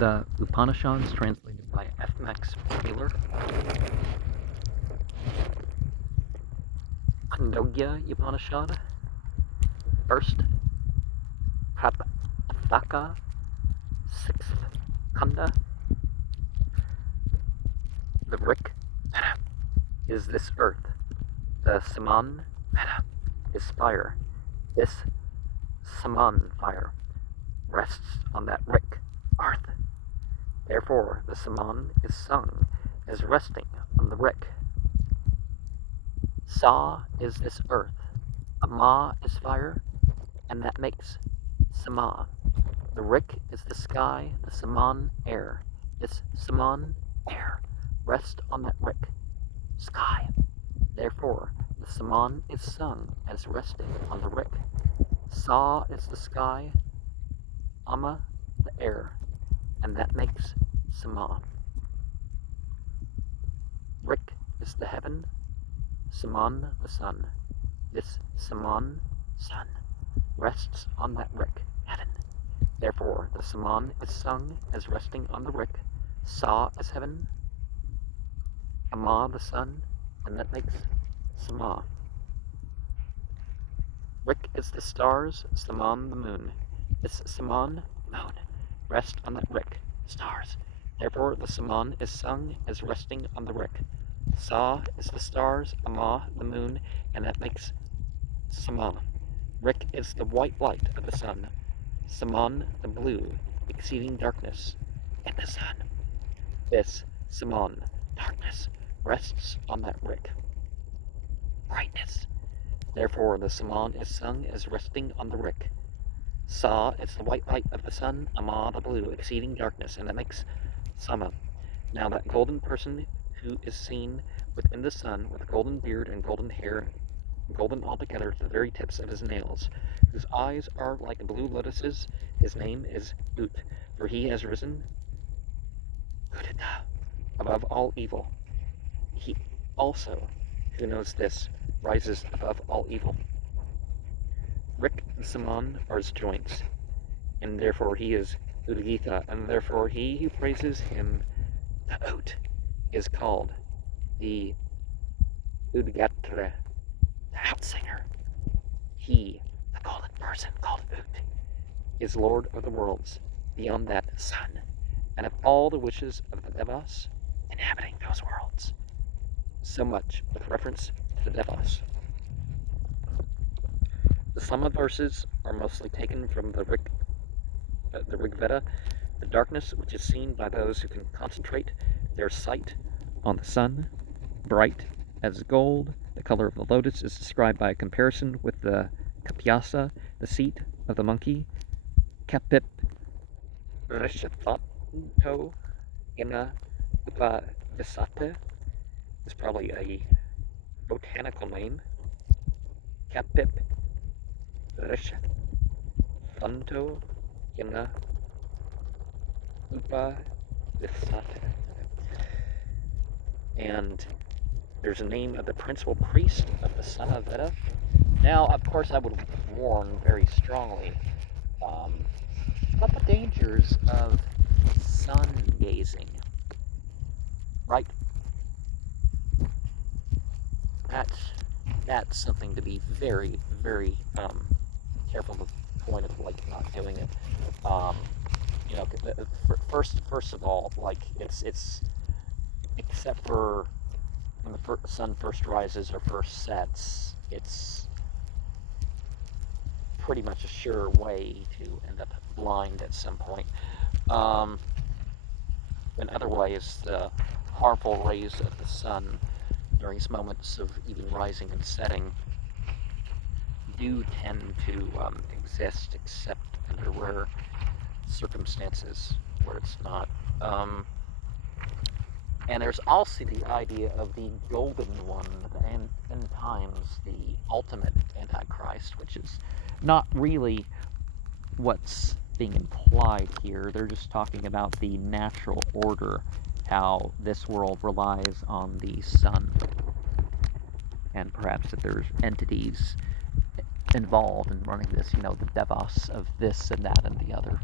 The Upanishads, translated by F. Max Muller. Khandogya Upanishad. First, Khandogya, sixth Khanda. The Rik is this earth. The Saman is fire. This Saman fire rests on that Rik, earth. Therefore, the Saman is sung as resting on the Rik. Sa is this earth. Ama is fire, and that makes Sama. The Rik is the sky, the Saman air. This Saman air rests on that Rik, sky. Therefore, the Saman is sung as resting on the Rik. Sa is the sky, Ama the air, and that makes Sama. Rik is the heaven, Saman the sun. This Saman sun rests on that Rik, heaven. Therefore, the Saman is sung as resting on the Rik. Sa is heaven, Ama the sun, and that makes Sama. Rik is the stars, Saman the moon. This Saman, moon, rest on that Rik, stars. Therefore, the Saman is sung as resting on the Rik. Sa is the stars, Ama the moon, and that makes Sama. Rik is the white light of the sun. Saman the blue, exceeding darkness in the sun. This Saman, darkness, rests on that Rik, brightness. Therefore, the Saman is sung as resting on the Rik. Sa is the white light of the sun, Ama the blue, exceeding darkness, and that makes Sama. Now that golden person who is seen within the sun with golden beard and golden hair, golden altogether to the very tips of his nails, whose eyes are like blue lotuses, his name is Ut, for he has risen Udita, above all evil. He also, who knows this, rises above all evil. Rik and Saman are his joints, and therefore he is Udgita, and therefore he who praises him, the Ut, is called the Udgatra, the outsinger. He, the golden person called Ut, is Lord of the worlds, beyond that sun, and of all the wishes of the Devas inhabiting those worlds. So much with reference to the Devas. The Sama verses are mostly taken from the Rig Veda, the darkness which is seen by those who can concentrate their sight on the sun, bright as gold. The color of the lotus is described by a comparison with the Kapyasa, the seat of the monkey. Kapip Rishathato Ina Upanisate is probably a botanical name. Kapip Rishathanto Ina Upanisate. And there's a name of the principal priest of the Sama Veda. Now, of course, I would warn very strongly about the dangers of sun gazing. Right? That's something to be very, very careful to the point of like not doing it. You know, first of all, like it's except for when the sun first rises or first sets, it's pretty much a sure way to end up blind at some point. In other ways, the harmful rays of the sun during its moments of even rising and setting do tend to exist, except under rare circumstances where it's not. And there's also the idea of the golden one, the end times, the ultimate Antichrist, which is not really what's being implied here. They're just talking about the natural order, how this world relies on the sun, and perhaps that there's entities involved in running this, you know, the devas of this and that and the other.